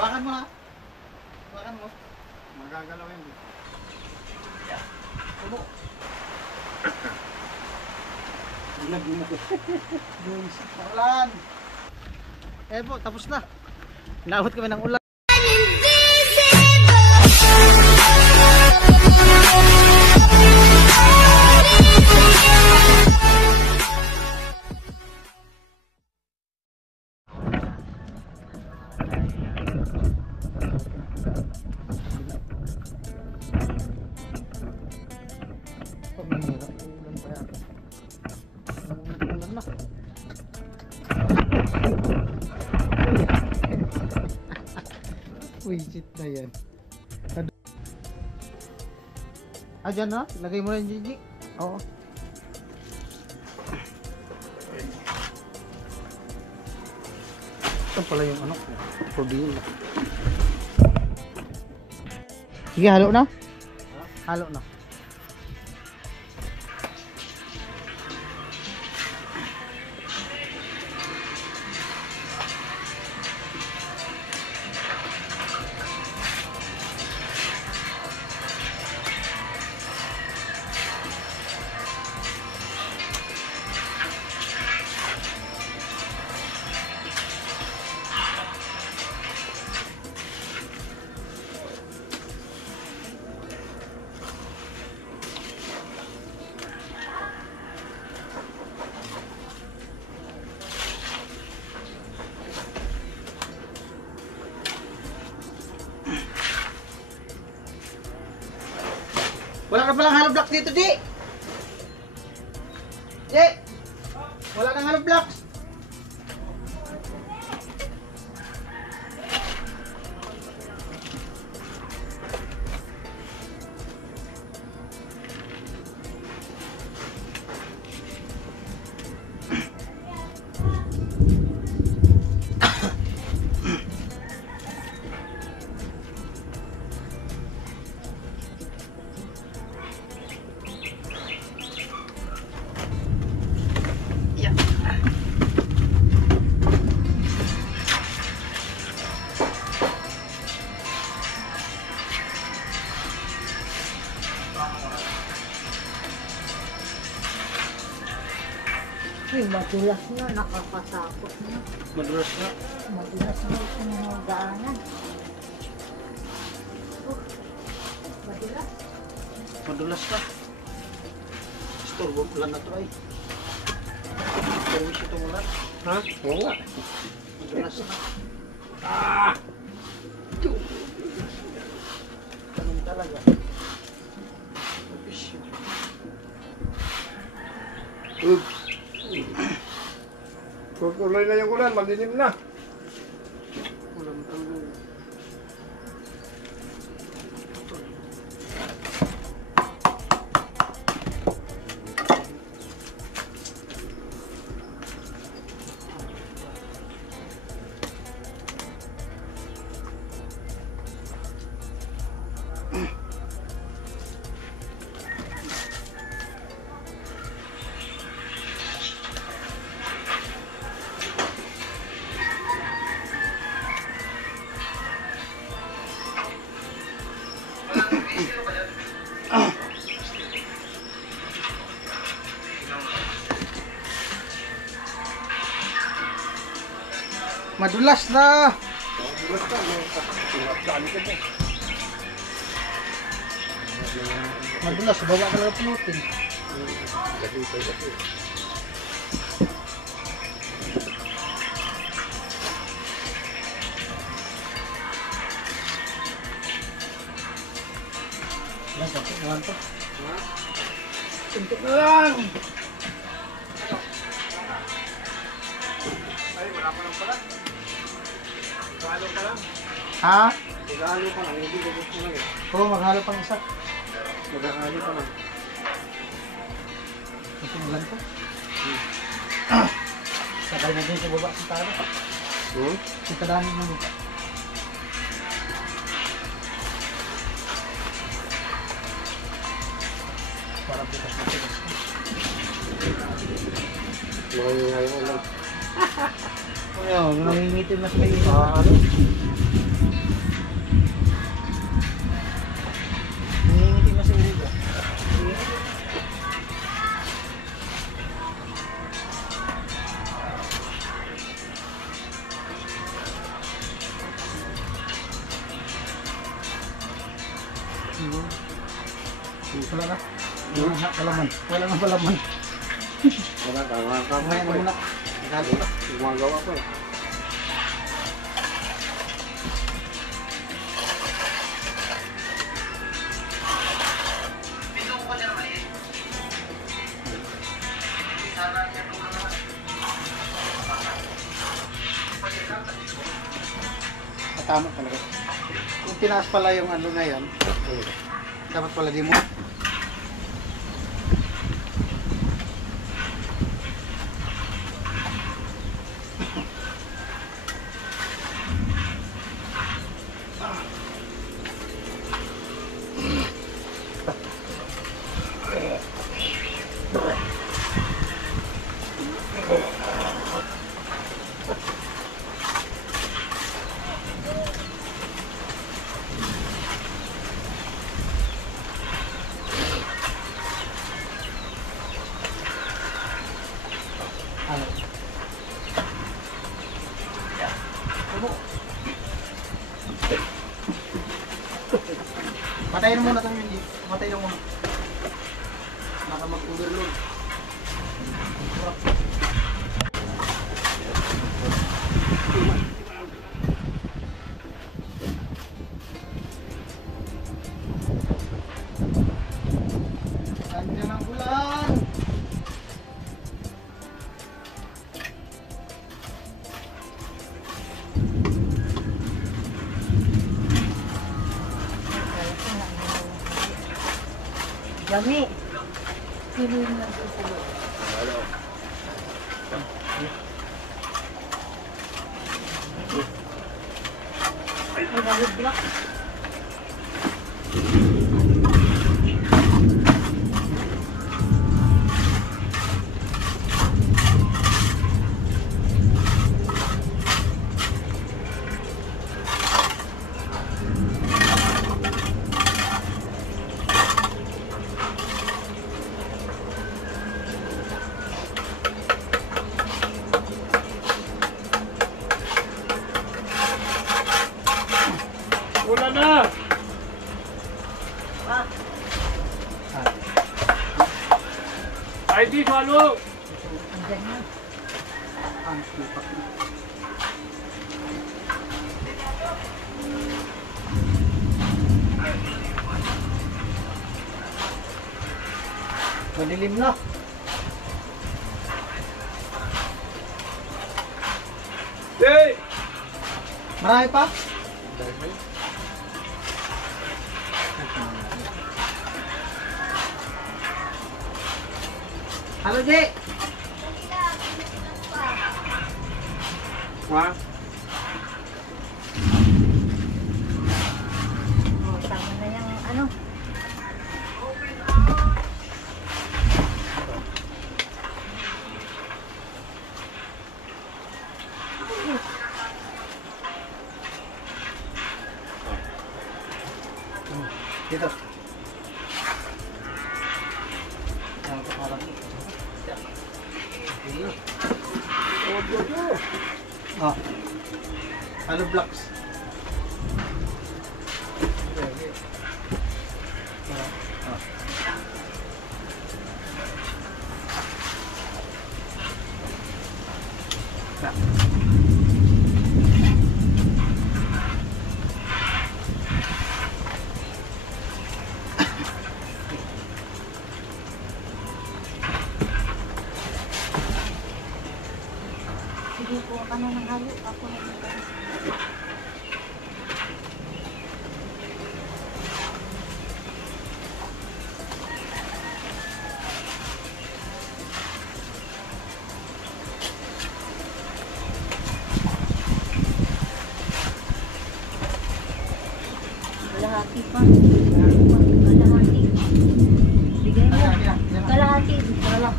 Hawakan mo ha. Hawakan mo. Magagalaw yun. Ano? Bulag mo ko. Ulan. Eh po, tapos na. Naabot kami ng ulan. Wisit na yan. Ah, dyan na? Lagay mo na yung Gigi? Oo. Ito pala yung ano, probiula. Sige, halo na? Halo na. Wala ka palang hollow blocks dito, Di! Di! Wala kang hollow blocks! Ay, madulas na, nakakatakot na. Madulas na. Madulas na yung mga daanan. Madulas. Madulas na. Storbo ulan na to ay. Storbo siya itong ulan. Ha? Oo nga. Madulas na. Ah! Ganun talaga. Oops. Oops. Tutuloy na yung ulan, malilim na. Ulan talaga. Madulas na. Basta, dami ka dyan. Madulas, bawa ka lang pulutin. Lagi tayo kasi. Yan, kapit naman to. Tuntok na lang! Ay, wala pa lang pala. Halo pa lang. Ha? Maghahalo pa lang, hindi gabos mo lang eh. Oo, maghalo pang isa. Maghahalo pa lang. Kasi ulan to. Sakay na din sa baba si Tara. Si Taranin mo nito. Para bukas na bukas. Ngayon ulan. Ayun, nangingitim na sa may Ano? Wala na. Wala na palaman. Wala na palaman. Wala ka, mga Kamay na muna. Nagalo na. gumagawa ko eh. Tama talaga. Kung tinaas pala yung ano na yan, dapat pala di mo. Patayin mo muna itong hindi. Patayin mo muna. Baka mag-overload. Andiyan ang ulan! Dami. Sino yung nagsusulo? Ay, naliblock. Wala na! ID, follow! Andyan na. Ang tupak na. Madilim na. Hey! Marami pa? Halo, Jay! Ha? Oh, tama na yung ano. Dito. Ang kaparang. Oh. Halo blocks. Sige po ka na ng halo. Ako na dito. Kalahati pa. Kalahati. Bigay mo. Kalahati. Wala.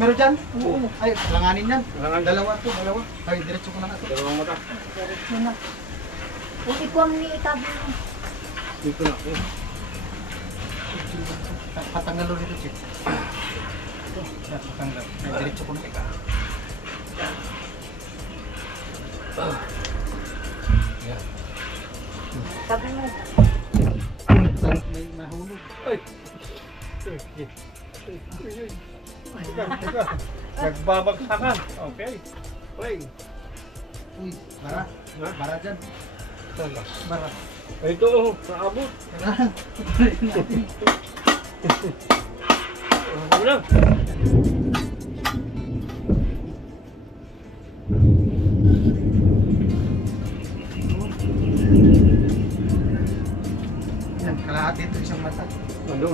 Meron dyan? Oo. Ay, langanin yan. Langan. Dalawa to, dalawa. Ay, diretso ko na nga to. Dalawang mata. Diretso na. O ikaw ang niitabi mo. Dito na. Patanggal ulit ito, Chief. Patanggal. Ay, diretso ko na. Yan. Sabi mo. May mahulog. Ay! Teka. Nagbabagsakan. Okay. Uy. Uy, bara. Ha? Bara dyan. Saan ba? Bara. Ay, ito oh. Naabot. Ano na? Yan, kalahati ito isang mata. Ano?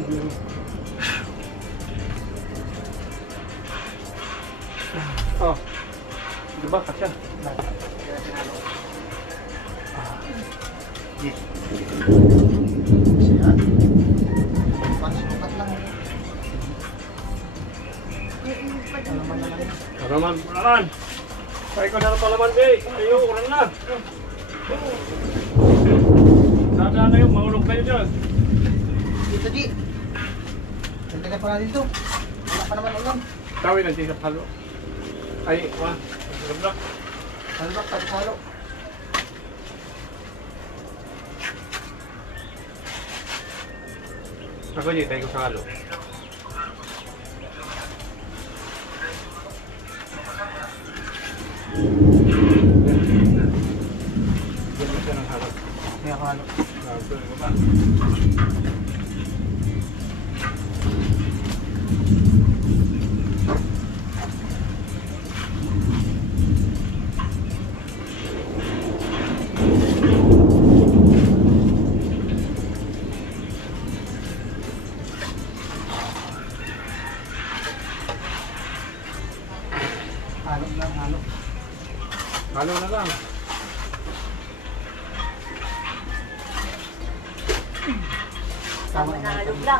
Oh. Diba kasya? Kaya tinalo. Siya. Pansukat lang. Alaman na lang yan. Palaman. Kaya ko na palaman, eh. Ayo, urang na. Sana na yung mahulog kayo dyan. Dito, Di. Tagdagan pa natin ito. Wala pa naman ulam. Tawin na dito palo. Ay, wa. Gabrak. Halbak, tagsalo. Ako dito, tayo ko sa halo. Ganyan siya ng halo. Kaya halo. Ito na ba? Halo lang, halo. Halo na lang. Tama na, lugla.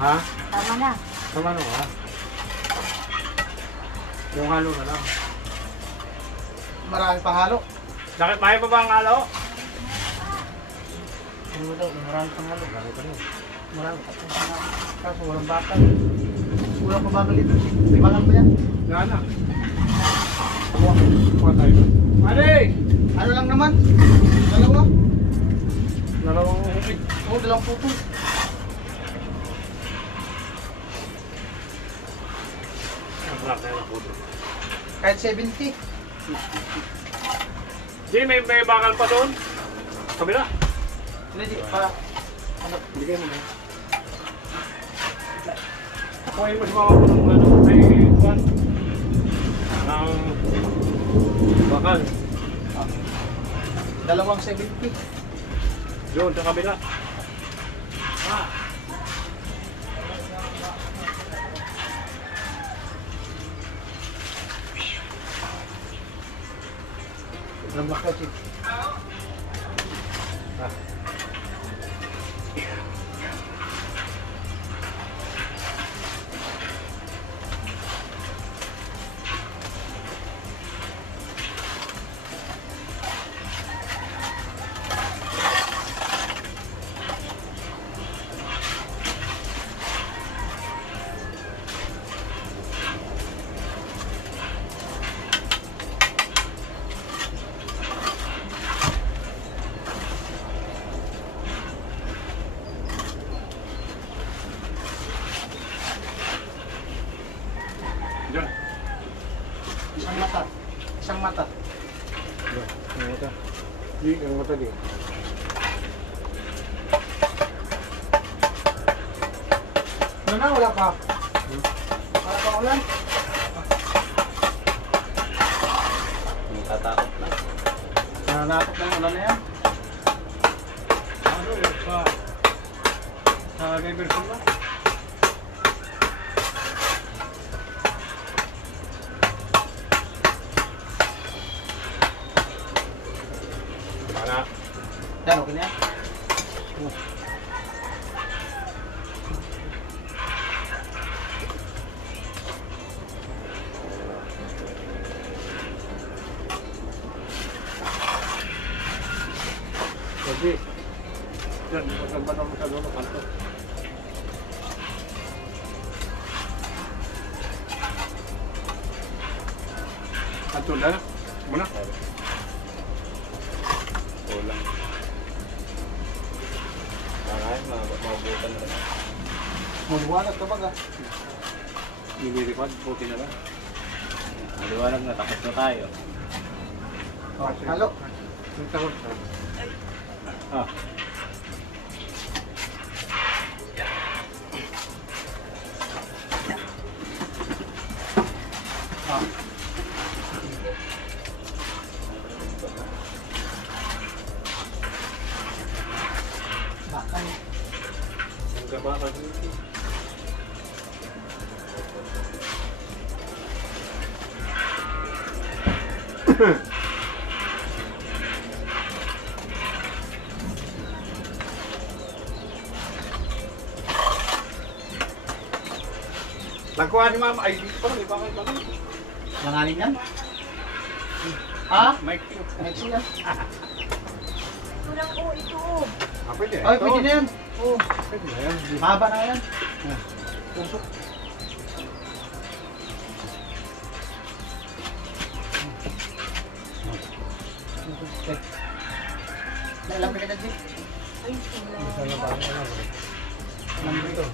Ha? Tama na. Tama na ha? Yung halo na lang. Marami pa halo. Bakit may pa ba ang halo? Ano daw, marami pang halo. Marami pa rin. Marami pa pang halo. Kaso walang bakal. Walang pabagal ito. May bakal pa yan. Yan na. Kuha tayo. Ate! Ano lang naman? Dalawa. Dalawang hukik. Oo, dalawang puto. Ang black na yung puto. Kahit 70. Di, may bakal pa doon. Kabila. Hindi, di. Pa. Ano? Bigay mo na. Ako ay mas makapo ng ano, ay kuhan. Ang bakal. Dalawang 70. Doon sa kabila. Ilang bakal, Chief? Diyan. Isang mata. Isang mata. Diyan. Ang mata. Di, ang mata di. Ano na, wala pa. Wala pa ulan. Natatakot na. Nananatok na yung ulan na yan. Ano yun? Sa diversion ba? Para. Yan, okay na yan. Kasi, yan, magkagbanong mo sa doon, kanto. Kanto na, muna. Kulang. Maliwanag ka baga. Nililipad, buti na lang. Maliwanag na, tapos na tayo. Oh, halo. Ang takot na. Ah. Ah. Bakal. Ang gaba ka dito. Nagkuha ni Mama. Ay, dito pa lang. Bakit ba? Langanin yan? Ha? Mike. Next yan. Ito lang po, ito. Ah, pwede. Ay, pwede na yan. Oo. Pwede na yan. Mahaba na yan. Tusok. Alam ka na dyan. Ay, wala. Sana pa. Alam dito.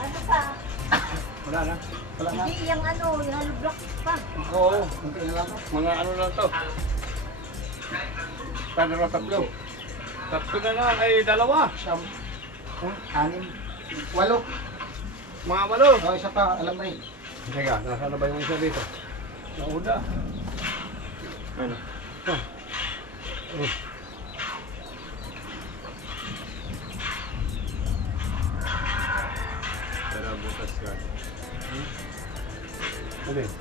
Ano pa? Wala na. Wala na. Hindi, yung ano, yung hollow block pa. Oo. Kunti na lang. Mga ano lang to. Dalawa, tatlo. Tatlo na lang ay dalawa. Siyam. Anim. Walo. Mga malo. O, isa pa. Alam na eh. Teka, nasaan na ba yung isa dito? Nauda. Ano? Tara, bukas ka. Ano yun?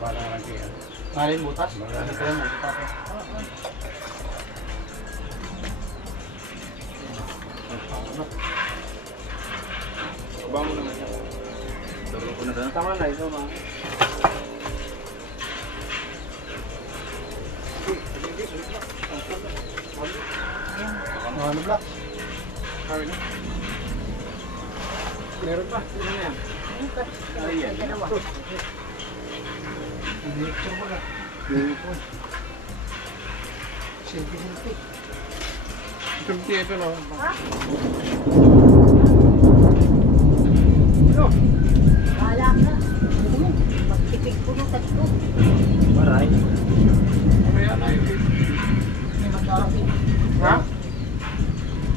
Para lang kaya. Marin butas. Wala. Ano kaya mo? Butas. Ba mo naman siya. Daro ko na doon. Tama na ito, ma. Ano block? Kawin na. Meron pa. Ano na yan? Ay, dalawa. Picture mo na. Silpi-silpi. Ito no. Ha? Ano? Wala ka. Magtipig po ng tatlo. Maray. Kaya na yun. May magkarap eh. Ha?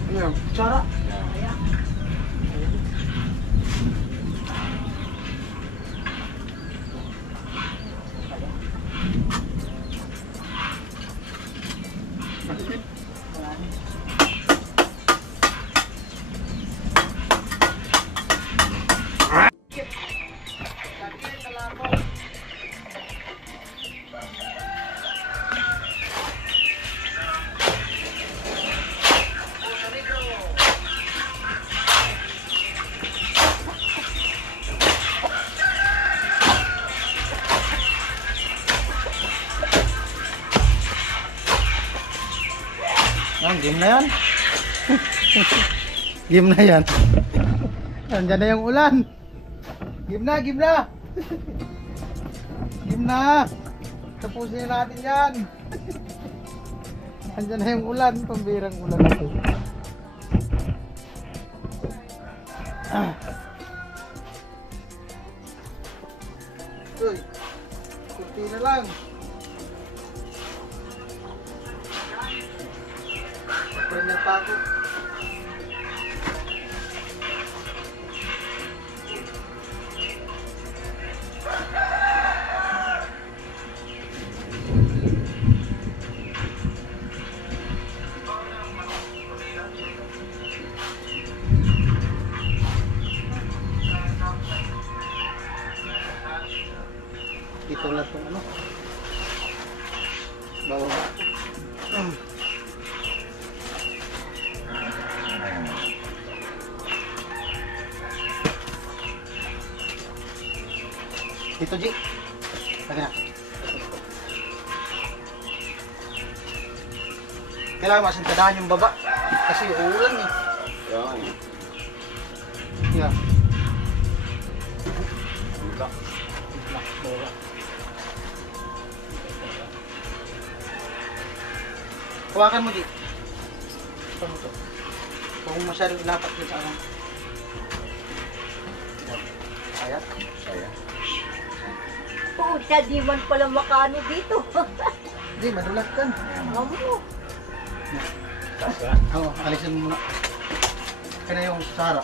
Ano yan? Tsara. Kaya, Wala na. Game na yan. Game na yan. Nandiyan na yung ulan. Game na, game na. Game na. Tapusin na natin yan. Nandiyan na yung ulan. Pambirang ulan na ito. Uy, kunti na lang. Premier pa ako. Dito lang itong ano. Bawa ba? Dito, G. Lagi na. Kailangan masintadahan yung baba. Kasi uulan eh. Yan. Yeah. Black. Black bola. Hawakan mo, G. Hawakan mo to. Huwag mo masyadong ilapat din sa akin. Kaya? Kaya. Puta, di man pala makaano dito. Hindi, madulas kan. Amo. Kasa. Oo, alisin mo muna. Kaya na yung sara.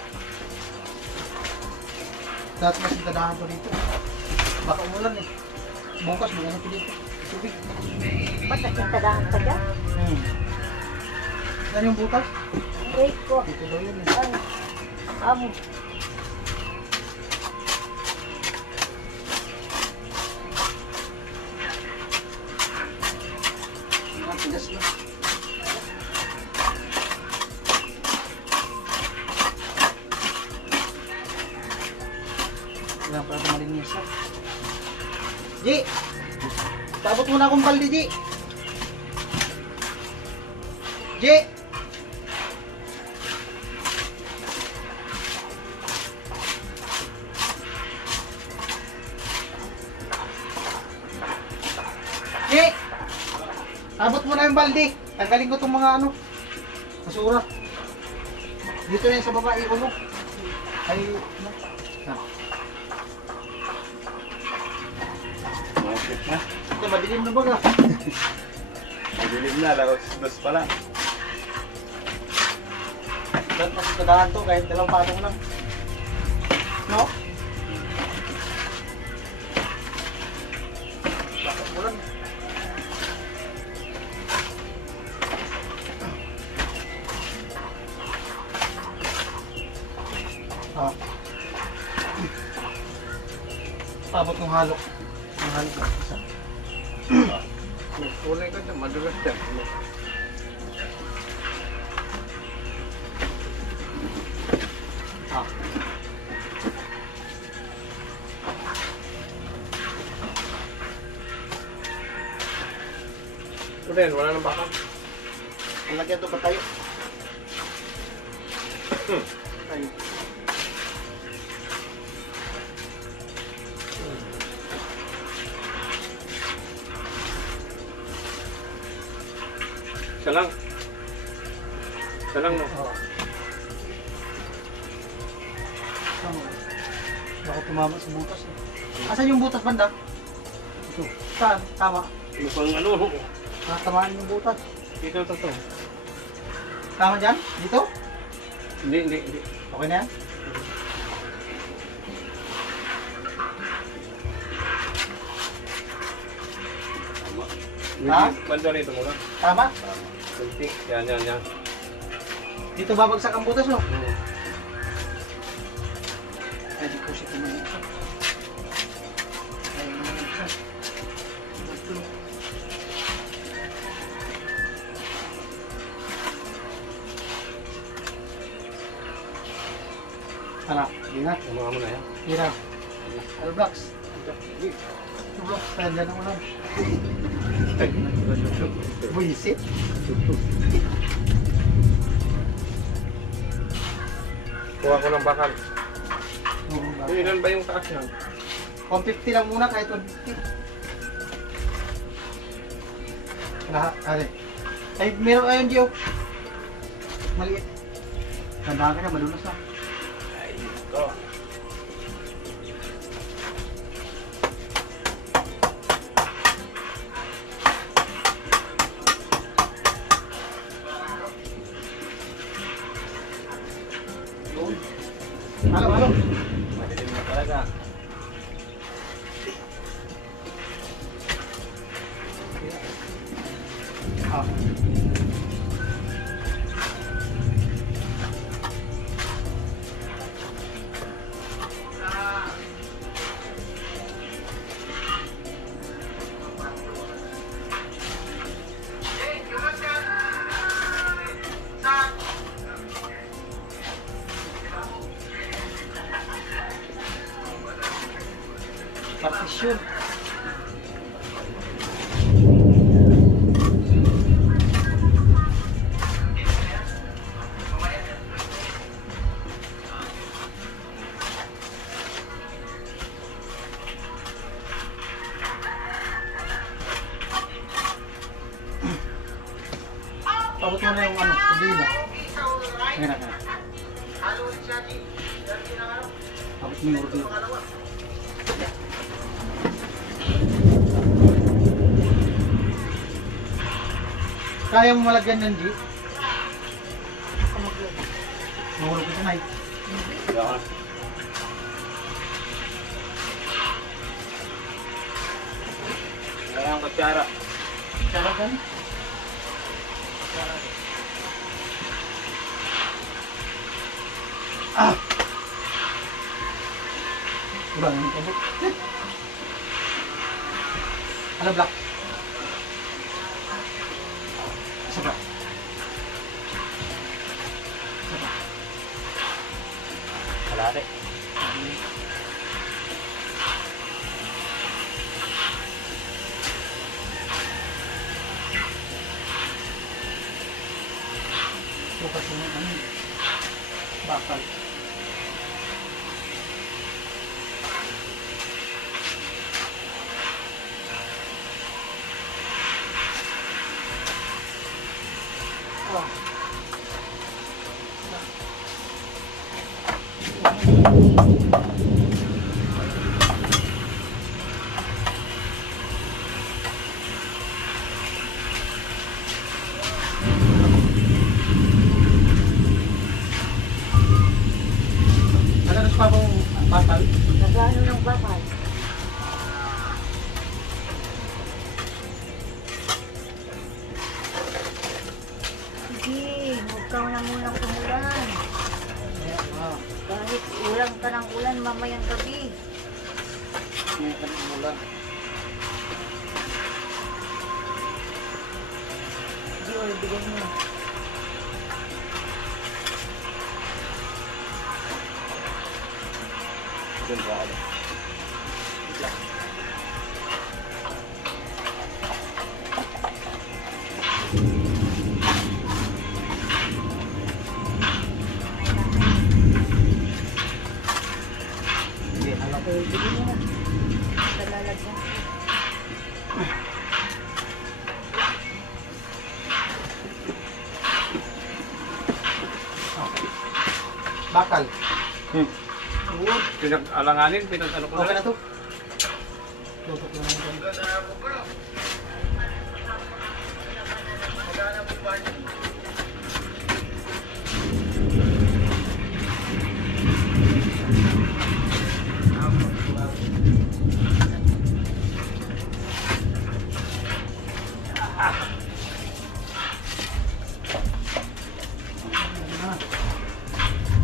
Dapat mas itadahan ko dito. Baka umulan eh. Bukas, mag-ano ko dito. Tubig. Ba't nakintadahan ka dyan? Yan yung butas? Wait ko. Dito daw yun eh. Ay, amo. Ang tigas na. Kailangan para malinis na. Ji! Tabot mo na akong balde, Ji! Ji! Ji! Tabot mo na yung balde. Tanggalin ko itong mga ano. Basura. Dito na yung sa baba, iulo. Ay, ano? Ah. Masip na. Ito, madilim na baga. Madilim na, dos pala. Dapat mas itadahan to kahit dalawang patong lang. No? Bakit mo lang? Ah. Abot ng halo. Ang halo ng isa. Kulay ka dyan, madulas dyan. Ah. Ito din, wala nang bakal. Ang lagyan to ba tayo? Tayo. Isa lang. Isa lang, no? Oo. Tama. Baka tumama sa butas eh. Asan yung butas banda? Ito. Saan? Tama. Ano pang ano? Tamaan yung butas. Ito, ito. Tama dyan? Dito? Hindi. Okay na yan? Tama. Ha? Banda rito muna. Tama? Kunti. Yan. Dito babagsak ang butas no? Hmm. Ay, di ko siya kumain. Ay, kumain. Ano? Hindi na. Mga mo na yan. Hindi na. Ano blocks? Two blocks. Tanda na mo lang. Buisit. Kuha ko ng bakal. Oo, bakit? Ilan ba yung taas yan? 150 lang muna kahit 150. Lahat, are. Ay, meron ayun, Gio. Maliit. Tandaan ka na, malunas na. Ay, ito. Halo. Madilim na talaga. Ah. Partisyon. Tapos mo na yung ano, pabila. Kaya na. Abot mo yung order. Kaya mo malagyan ng G? Mahulog ko sanay. Yan. Kaya ang kutsara. Talagan? Ah! Kurang yung kabot. Ano black? Sabak. Sabak. Kalate. Bukas yung ano, bakal. Oh. Ano pa mong bakal? Nagano ng bakal. Sige, huwag ka na munang umulan. Ah, Kahit ulang ka ng ulan mamayang gabi. may kanong mula. Hindi, o, bigyan mo. Doon ba ako? Hindi, alam ko. Bigyan mo na. Talalagyan. Bakal. Pinag-alanganin, pinag-ano ko Okay na. na to. Tutok na naman.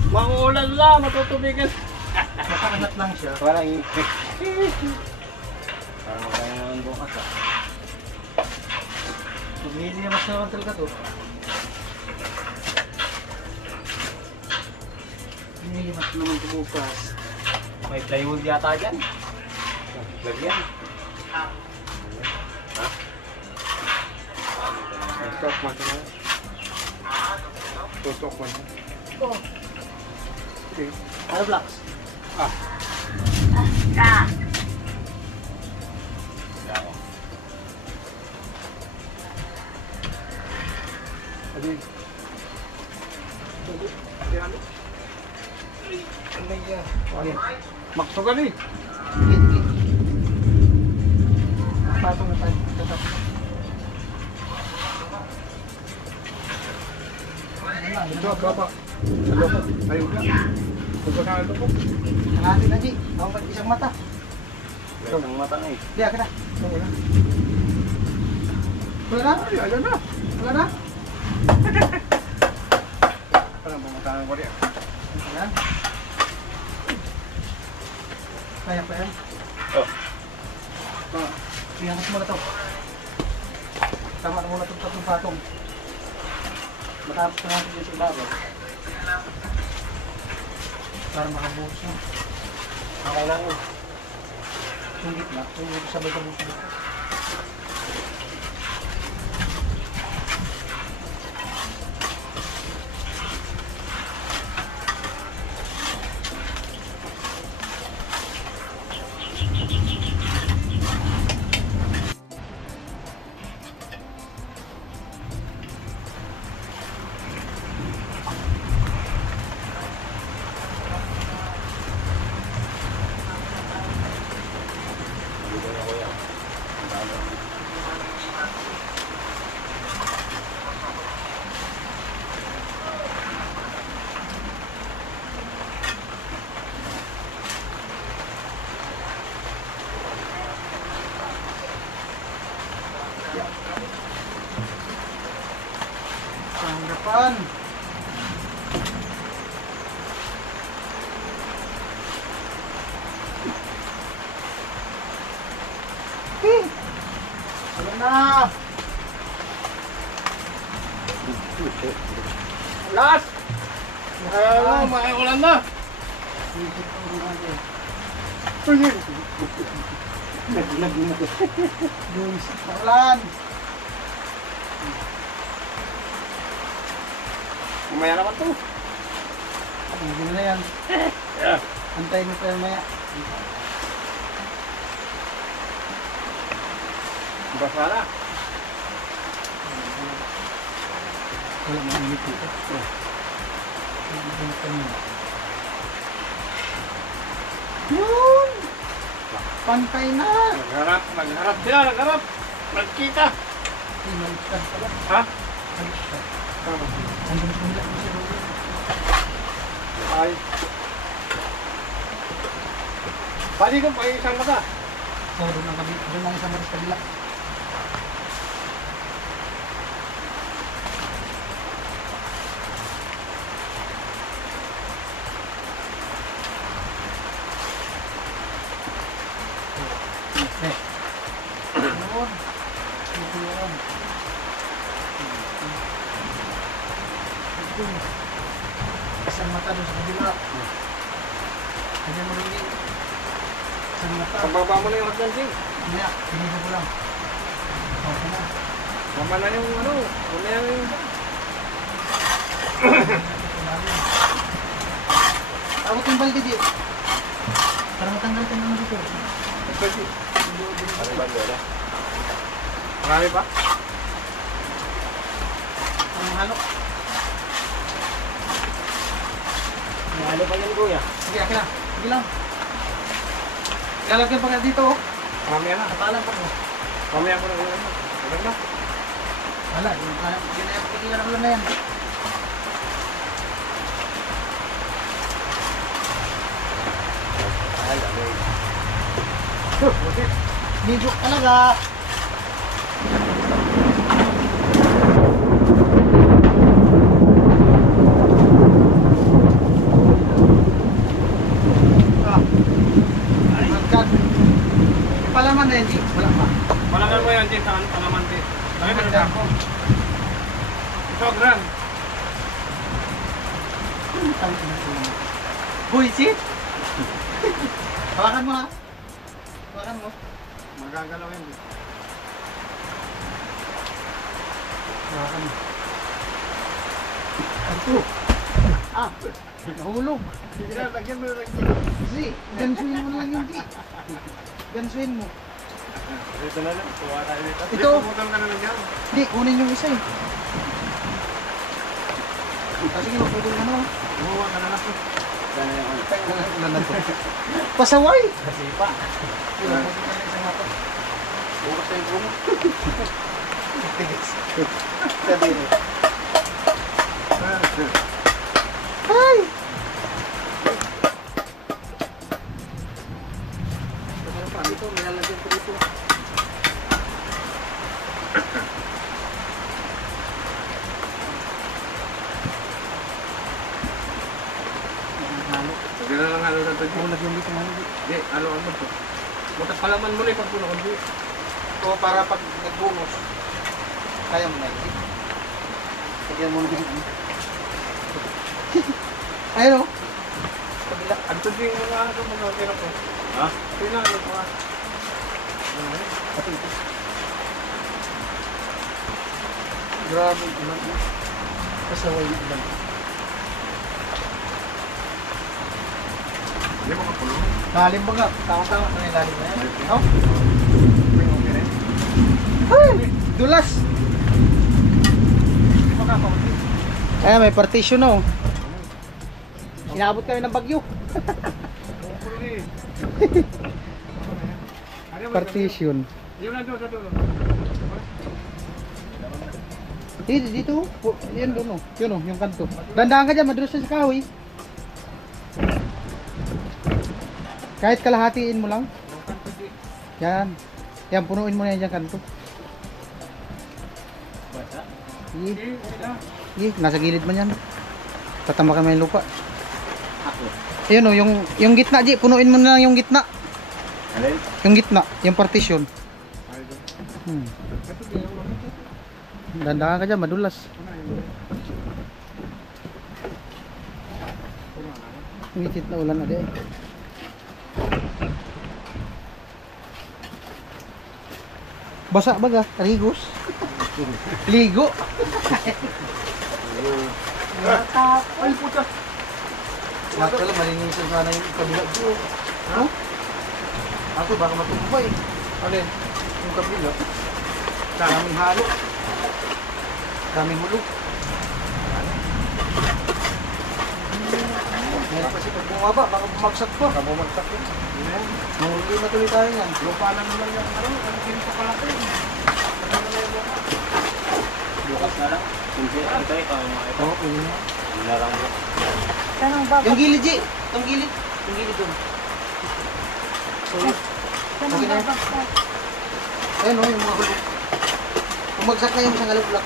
Mangulan lang, matutubigan. Makaangat lang siya. Parang parang kaya naman bukas ah. Pumili naman naman talaga to. Pumili mas naman ito bukas. May plywood yata dyan. Lagyan. Ha? Tutok man na. Tutok man. Oh, Okay. Ano blocks? Ah. ah. Ako. Adi. Adi ano? Okay. Maksugan eh. Git, git. Patong na tayo. Tatap. Ito, baba. Hello po. Ayun ka. Ito na ito po. Hangati na, G. Ako pa isang mata. Isang mata na eh. Di, akin na. Wala na? Ay, ayan na. Wala na? Parang pumunta ng Korea. Wala na? Kaya pa yan? Oh. Ihangas mo na to. Tama na muna itong tatlong patong. Matapos na natin yung sa ibabaw. Para makabuhos na. Okay lang eh. Yung gitna, yung sabay ka buhos na. Sa harapan. Wala na. Last! May ulan na! Yung ulan. Umaya naman to. Hindi na yan. Yeah. Antayin mo pa yan maya. Basa na. Wala mainit dito. Yun! Pantay na! Nagharap sila, nagharap. Nagkita. Pinalitan pala. Ha? Pinalitan. Hanggang sumila ko siya. Ay. Pwede ko pa isang mata. So, doon lang kami. Doon lang sa maris kabila. Okay. Yun. Ito yun. Ito. Isang mata doon sa kabila. Kanya mo rin din. Isang mata. Pababa mo na yung hotdog ding. Mamaya, pinili ko lang. Okay na. Mama na yung ano. Umaya na yung... Tawag yung balde dito. Para matanggal ka naman dito. Pwede. Ano ba doon? Marami pa? Ang halo. Ano pa yan kuya? Sige, akin na. Sige lang. Ilalagyan pa nga dito. Oh. Marami na. Katalan pa mo. Mamaya ko na yun. Ano na? Wala, yun na yung pigilan ng ulan na yan. Ay, amoy. Medyo talaga. Magkat. Palaman na yan, di? Wala pa. Palaman mo yan din sa palaman din. Ay, meron ako. Ito, gran. Buisit? Hawakan mo ha. Hawakan mo. Magagalaw yan. Hawakan mo. Ano? Ah! Nahulog. Sige na, lagyan mo na lang. Kasi, gansuin mo na lang yung di. Gansuin mo. Dito na lang, tuwa tayo dito. Ito. Pumutol ka na lang yan. Hindi, kunin yung isa eh. Sige, magpudol na naman. Buwa ka na lang. Sana yung ano. Ulan na to. Pasaway! Kasi pa. Bukas na yung bungo. Sabi mo. Ay! Dito, may lalagyan ko dito. Sige na lang halo na ito. Oo, lagyan dito nga. Hindi, halo-halo mo ito. Mutas palaman mo na yung pagpuno ko. O, para pag nagbungos, kaya mo na yun. Lagyan mo na yun. Ayun o. Kabila. Ang ito din yung mga mga kira ko. Ha? Ito na, ano pa. Pati ito. Grabe yung ulan. Pasaway yung ulan. Hindi mo kapulong. Lalim ba nga? Tama-tama na yung lalim na yan. No? Okay rin. Ay! Dulas! Ay, may partition na oh. Inabot kami ng bagyo. Partition. Yung na doon, sa dulo. Dito, yan doon oh. Yun oh, yung kanto. Dandaan ka dyan, madulas sa kahoy. Kahit kalahatiin mo lang. Yan. Yan, punuin mo na yan dyan kanto. Sige. okay na. Sige, nasa gilid man yan. Tatamakan mo yung lupa. Ako. Ayun o, yung gitna, Ji. Punuin mo na lang yung gitna. Alin? Yung gitna, yung partition. Ayun. Ito din yung mga ito. Dandahan ka dyan, madulas. Ngitsit na ulan na di. Basa baga, rigos. Ligo. Ay, puta. Lahat pala, malinisan sana yung kabila ko. No? Ako, baka matumpay. Alin? Yung kabila. Daming halo. Daming hulog. Meron kasi pag bumaba, baka bumagsak pa. Baka bumagsak yun. Mahuli na tuloy tayo yan. Lupa lang naman yung ano, ano kinito pala ito eh. Ano na yung lupa? Bukas na lang. Kunti ang tayo para makita. Oo, pwede na. Ang larang mo. Tanong ba? Yung gilid, Ji. Yung gilid. Yung gilid doon. So, Tanong okay na. ba? ayun o, yung mga hulog. Bumagsak na yung isang alablak.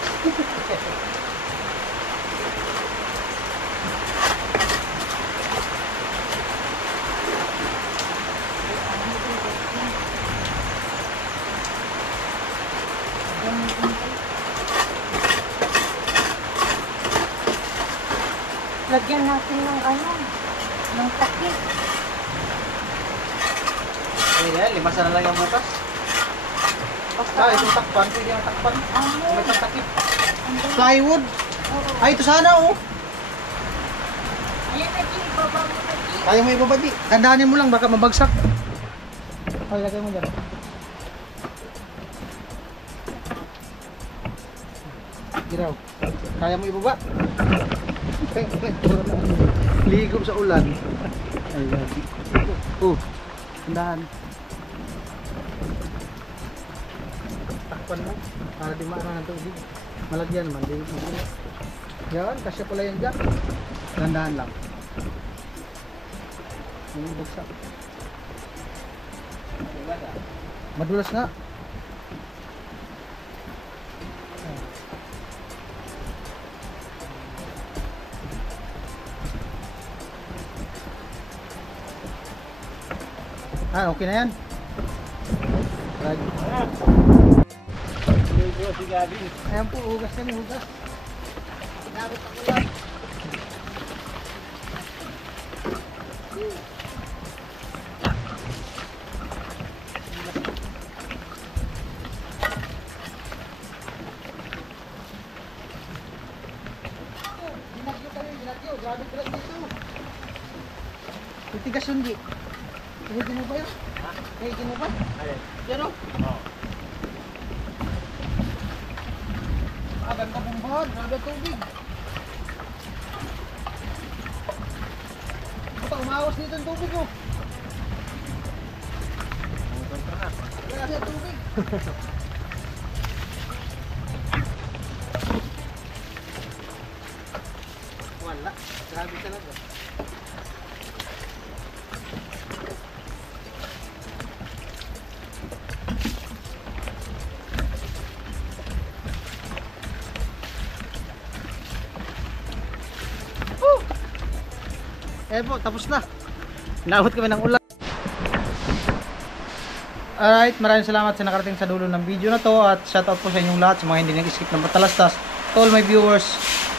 Lagyan natin ng ano, ng takip. Ayun yan, limasan na lang yung bukas. Basta, Itong takpan, pwede yung takpan. ano, May takip. andun. Plywood. Oo. Ay, ito sana oh. Ayan na, G, ibaba mo na, G. Kaya mo ibaba, Ji. Tandaanin mo lang, baka mabagsak. Ay, lagay mo dyan. Giraw. Kaya mo ibaba? Ligo sa ulan. Ay, lagi. Oh, tandaan. Takpan mo. Para di maano ng tubig. Malagyan man. Di magulo. Yan, kasya pala yan dyan. Tandaan lang. Yung bagsak. Madulas nga. Okay na yan. Right. Ito si Gabi. Ayan po, hugas na ni hugas. Inabot ang ulan. Binagyo kami, binagyo. Grabe grabe dito. Titigas yun, Di. Kahigin mo ba yun? Kahigin mo ba? Alin? Yan o. Oo. Agad ka bumbahan, grabe ang tubig. Ito, umawas dito ang tubig oh. Grabe ang tubig. Wala, grabe talaga. Eh po, tapos na. Naabot kami ng ulan. Alright, maraming salamat sa nakarating sa dulo ng video na to. At shoutout po sa inyong lahat, sa mga hindi nag-skip ng Batalastas. To all my viewers,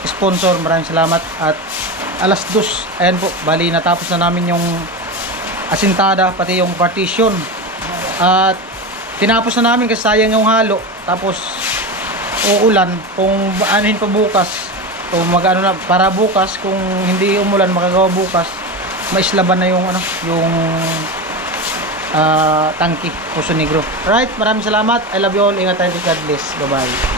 sponsor, maraming salamat. At alas 2, ayan po, bali natapos na namin yung asintada, pati yung partition. At tinapos na namin kasi sayang yung halo. Tapos uulan, kung anuhin pa bukas o magano na para bukas, kung hindi umulan makagawa bukas, maislaban na yung ano, yung tangki Poso Negro. Right, maraming salamat. I love you all. Ingat tayo. God bless. Bye bye.